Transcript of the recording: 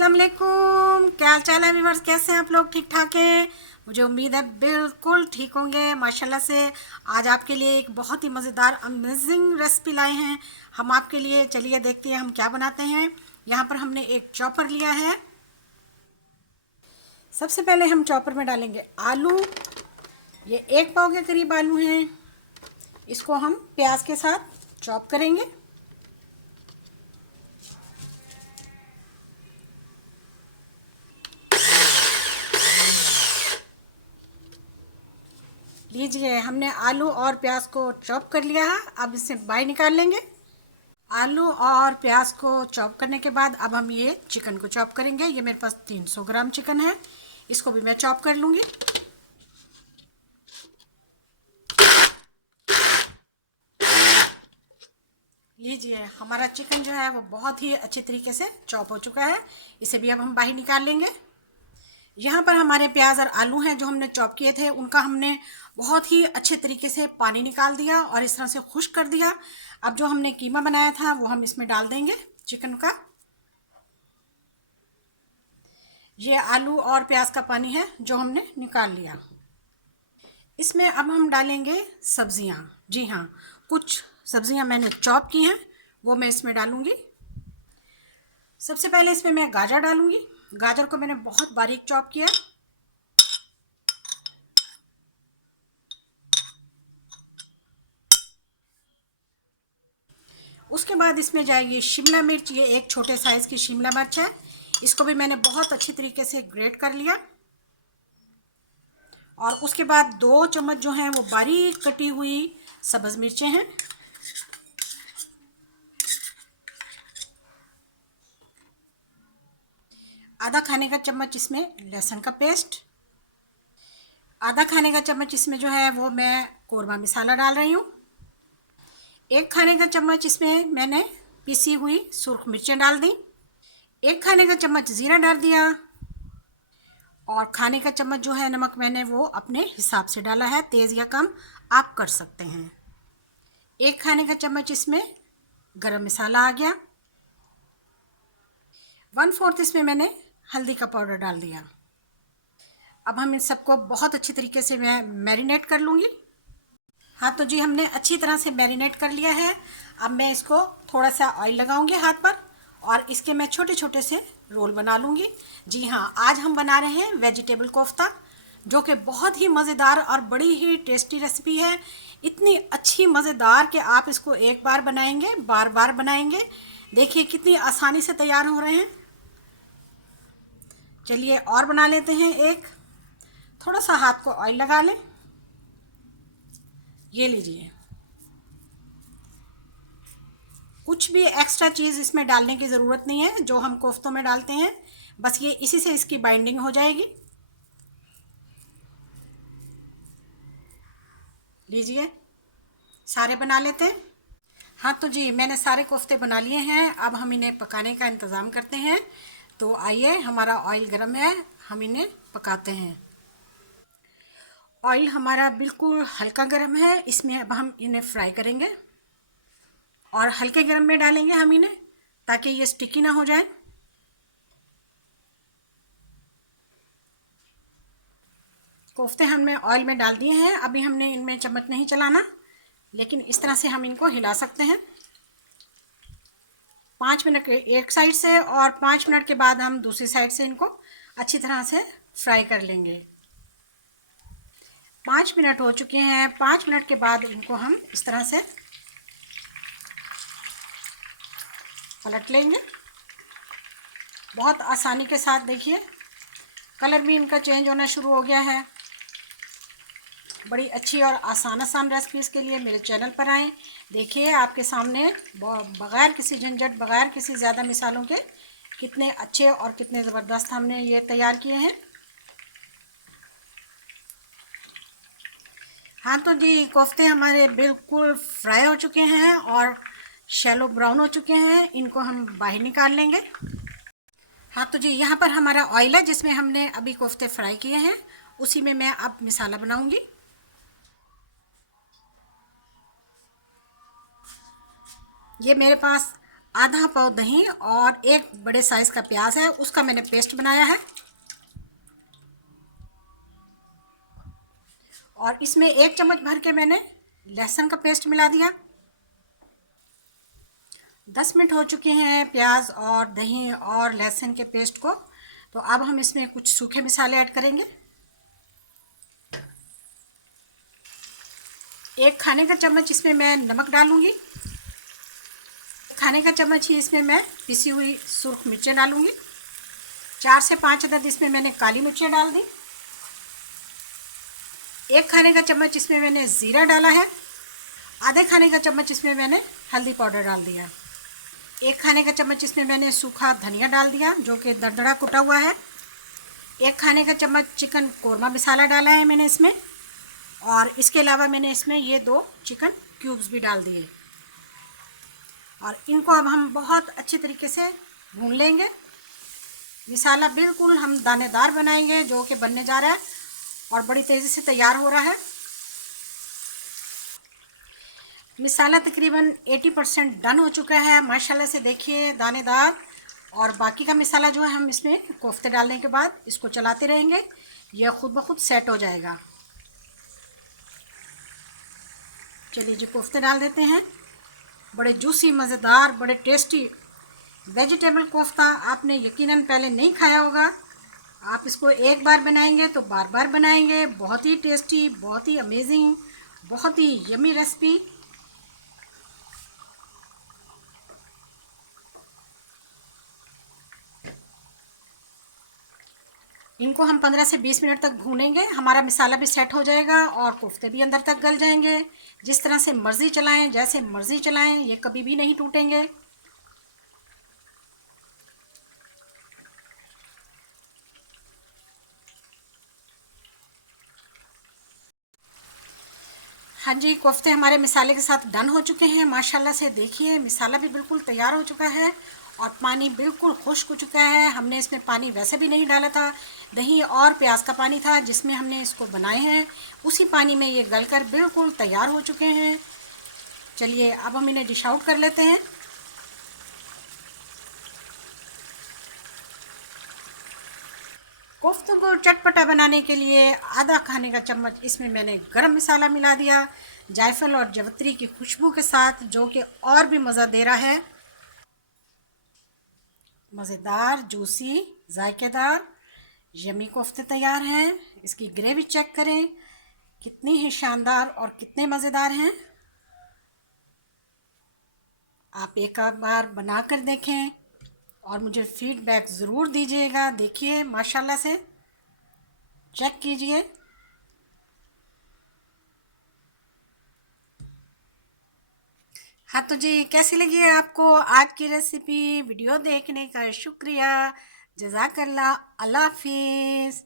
अस्सलाम वालेकुम, क्या हाल चाल है व्यूअर्स? कैसे हैं आप लोग? ठीक ठाक हैं? मुझे उम्मीद है बिल्कुल ठीक होंगे माशाल्लाह से। आज आपके लिए एक बहुत ही मज़ेदार अमेजिंग रेसिपी लाए हैं हम आपके लिए। चलिए देखते हैं हम क्या बनाते हैं। यहाँ पर हमने एक चॉपर लिया है। सबसे पहले हम चॉपर में डालेंगे आलू। ये 1 पाव के करीब आलू हैं। इसको हम प्याज के साथ चॉप करेंगे। लीजिए, हमने आलू और प्याज को चॉप कर लिया है। अब इसे बाहर निकाल लेंगे। आलू और प्याज को चॉप करने के बाद अब हम ये चिकन को चॉप करेंगे। ये मेरे पास 300 ग्राम चिकन है। इसको भी मैं चॉप कर लूँगी। लीजिए, हमारा चिकन जो है वो बहुत ही अच्छे तरीके से चॉप हो चुका है। इसे भी अब हम बाहर निकाल लेंगे। यहाँ पर हमारे प्याज और आलू हैं जो हमने चॉप किए थे, उनका हमने बहुत ही अच्छे तरीके से पानी निकाल दिया और इस तरह से खुश्क कर दिया। अब जो हमने कीमा बनाया था वो हम इसमें डाल देंगे चिकन का। ये आलू और प्याज का पानी है जो हमने निकाल लिया। इसमें अब हम डालेंगे सब्जियां। जी हाँ, कुछ सब्जियां मैंने चॉप की हैं, वो मैं इसमें डालूंगी। सबसे पहले इसमें मैं गाजर डालूंगी। गाजर को मैंने बहुत बारीक चॉप किया। उसके बाद इसमें जाएगी शिमला मिर्च। ये एक छोटे साइज़ की शिमला मिर्च है। इसको भी मैंने बहुत अच्छी तरीके से ग्रेट कर लिया। और उसके बाद 2 चम्मच जो हैं वो बारीक कटी हुई सब्ज़ मिर्चें हैं। आधा खाने का चम्मच इसमें लहसुन का पेस्ट। आधा खाने का चम्मच इसमें जो है वो मैं कोरमा मसाला डाल रही हूँ। 1 खाने का चम्मच इसमें मैंने पिसी हुई सुर्ख मिर्चें डाल दी। 1 खाने का चम्मच ज़ीरा डाल दिया। और खाने का चम्मच जो है नमक मैंने वो अपने हिसाब से डाला है, तेज़ या कम आप कर सकते हैं। 1 खाने का चम्मच इसमें गरम मसाला आ गया। 1/4 इसमें मैंने हल्दी का पाउडर डाल दिया। अब हम इन सबको बहुत अच्छी तरीके से मैं मैरिनेट कर लूँगी। हाँ तो जी, हमने अच्छी तरह से मैरिनेट कर लिया है। अब मैं इसको थोड़ा सा ऑयल लगाऊंगी हाथ पर और इसके मैं छोटे छोटे से रोल बना लूँगी। जी हाँ, आज हम बना रहे हैं वेजिटेबल कोफ्ता, जो कि बहुत ही मज़ेदार और बड़ी ही टेस्टी रेसिपी है। इतनी अच्छी मज़ेदार कि आप इसको एक बार बनाएंगे बार बार बनाएंगे। देखिए कितनी आसानी से तैयार हो रहे हैं। चलिए और बना लेते हैं एक। थोड़ा सा हाथ को ऑयल लगा लें। ये लीजिए, कुछ भी एक्स्ट्रा चीज़ इसमें डालने की ज़रूरत नहीं है जो हम कोफ्तों में डालते हैं। बस ये इसी से इसकी बाइंडिंग हो जाएगी। लीजिए, सारे बना लेते हैं। हाँ तो जी, मैंने सारे कोफ्ते बना लिए हैं। अब हम इन्हें पकाने का इंतज़ाम करते हैं। तो आइए, हमारा ऑयल गर्म है, हम इन्हें पकाते हैं। ऑयल हमारा बिल्कुल हल्का गर्म है। इसमें अब हम इन्हें फ्राई करेंगे और हल्के गर्म में डालेंगे हम इन्हें, ताकि ये स्टिकी ना हो जाए। कोफ्ते हमने ऑयल में डाल दिए हैं। अभी हमने इनमें चम्मच नहीं चलाना, लेकिन इस तरह से हम इनको हिला सकते हैं 5 मिनट एक साइड से, और 5 मिनट के बाद हम दूसरी साइड से इनको अच्छी तरह से फ्राई कर लेंगे। 5 मिनट हो चुके हैं। 5 मिनट के बाद इनको हम इस तरह से पलट लेंगे बहुत आसानी के साथ। देखिए, कलर भी इनका चेंज होना शुरू हो गया है। बड़ी अच्छी और आसान रेसिपीज़ के लिए मेरे चैनल पर आएँ। देखिए, आपके सामने बग़ैर किसी झंझट, बग़ैर किसी ज़्यादा मिसालों के कितने अच्छे और कितने ज़बरदस्त हमने ये तैयार किए हैं। हाँ तो जी, कोफ्ते हमारे बिल्कुल फ्राई हो चुके हैं और शैलो ब्राउन हो चुके हैं। इनको हम बाहर निकाल लेंगे। हाँ तो जी, यहाँ पर हमारा ऑयल है जिसमें हमने अभी कोफ्ते फ्राई किए हैं, उसी में मैं अब मसाला बनाऊंगी। ये मेरे पास आधा पाव दही और एक बड़े साइज़ का प्याज है, उसका मैंने पेस्ट बनाया है। और इसमें 1 चम्मच भर के मैंने लहसुन का पेस्ट मिला दिया। 10 मिनट हो चुके हैं प्याज और दही और लहसुन के पेस्ट को। तो अब हम इसमें कुछ सूखे मसाले ऐड करेंगे। 1 खाने का चम्मच इसमें मैं नमक डालूंगी। खाने का चम्मच ही इसमें मैं पिसी हुई सुर्ख मिर्चें डालूंगी। 4 से 5 अदद इसमें मैंने काली मिर्चें डाल दी। 1 खाने का चम्मच इसमें मैंने ज़ीरा डाला है। आधे खाने का चम्मच इसमें मैंने हल्दी पाउडर डाल दिया। 1 खाने का चम्मच इसमें मैंने सूखा धनिया डाल दिया जो कि दरदरा कुटा हुआ है। 1 खाने का चम्मच चिकन कोरमा मसाला डाला है मैंने इसमें। और इसके अलावा मैंने इसमें ये 2 चिकन क्यूब्स भी डाल दिए। और इनको अब हम बहुत अच्छी तरीके से भून लेंगे। मसाला बिल्कुल हम दानेदार बनाएंगे जो कि बनने जा रहा है और बड़ी तेज़ी से तैयार हो रहा है। मसाला तकरीबन 80% डन हो चुका है माशाल्लाह से, देखिए दानेदार। और बाकी का मसाला जो है हम इसमें कोफ्ते डालने के बाद इसको चलाते रहेंगे, यह खुद ब खुद सेट हो जाएगा। चलिए जी कोफ्ते डाल देते हैं। बड़े जूसी, मज़ेदार, बड़े टेस्टी वेजिटेबल कोफ्ता आपने यकीनन पहले नहीं खाया होगा। आप इसको एक बार बनाएंगे तो बार बार बनाएंगे। बहुत ही टेस्टी, बहुत ही अमेजिंग, बहुत ही यमी रेसिपी। इनको हम 15 से 20 मिनट तक भूनेंगे। हमारा मसाला भी सेट हो जाएगा और कोफ्ते भी अंदर तक गल जाएंगे। जिस तरह से मर्ज़ी चलाएं, जैसे मर्ज़ी चलाएं, ये कभी भी नहीं टूटेंगे। हाँ जी, कोफ्ते हमारे मसाले के साथ डन हो चुके हैं माशाल्लाह से। देखिए मसाला भी बिल्कुल तैयार हो चुका है और पानी बिल्कुल खुश्क हो चुका है। हमने इसमें पानी वैसे भी नहीं डाला था, दही और प्याज का पानी था जिसमें हमने इसको बनाए हैं। उसी पानी में ये गलकर बिल्कुल तैयार हो चुके हैं। चलिए अब हम इन्हें डिश आउट कर लेते हैं। कोफ्तों को चटपटा बनाने के लिए आधा खाने का चम्मच इसमें मैंने गरम मसाला मिला दिया, जायफल और जवित्री की खुशबू के साथ, जो कि और भी मज़ा दे रहा है। मज़ेदार, जूसी, जायकेदार यमी कोफ्ते तैयार हैं। इसकी ग्रेवी चेक करें कितनी ही शानदार और कितने मज़ेदार हैं। आप एक बार बना कर देखें और मुझे फीडबैक ज़रूर दीजिएगा। देखिए माशाल्लाह से, चेक कीजिए। हाँ तो जी, कैसी लगी है आपको आज की रेसिपी? वीडियो देखने का शुक्रिया। जज़ाकल्लाह। अल्लाह हाफिज़।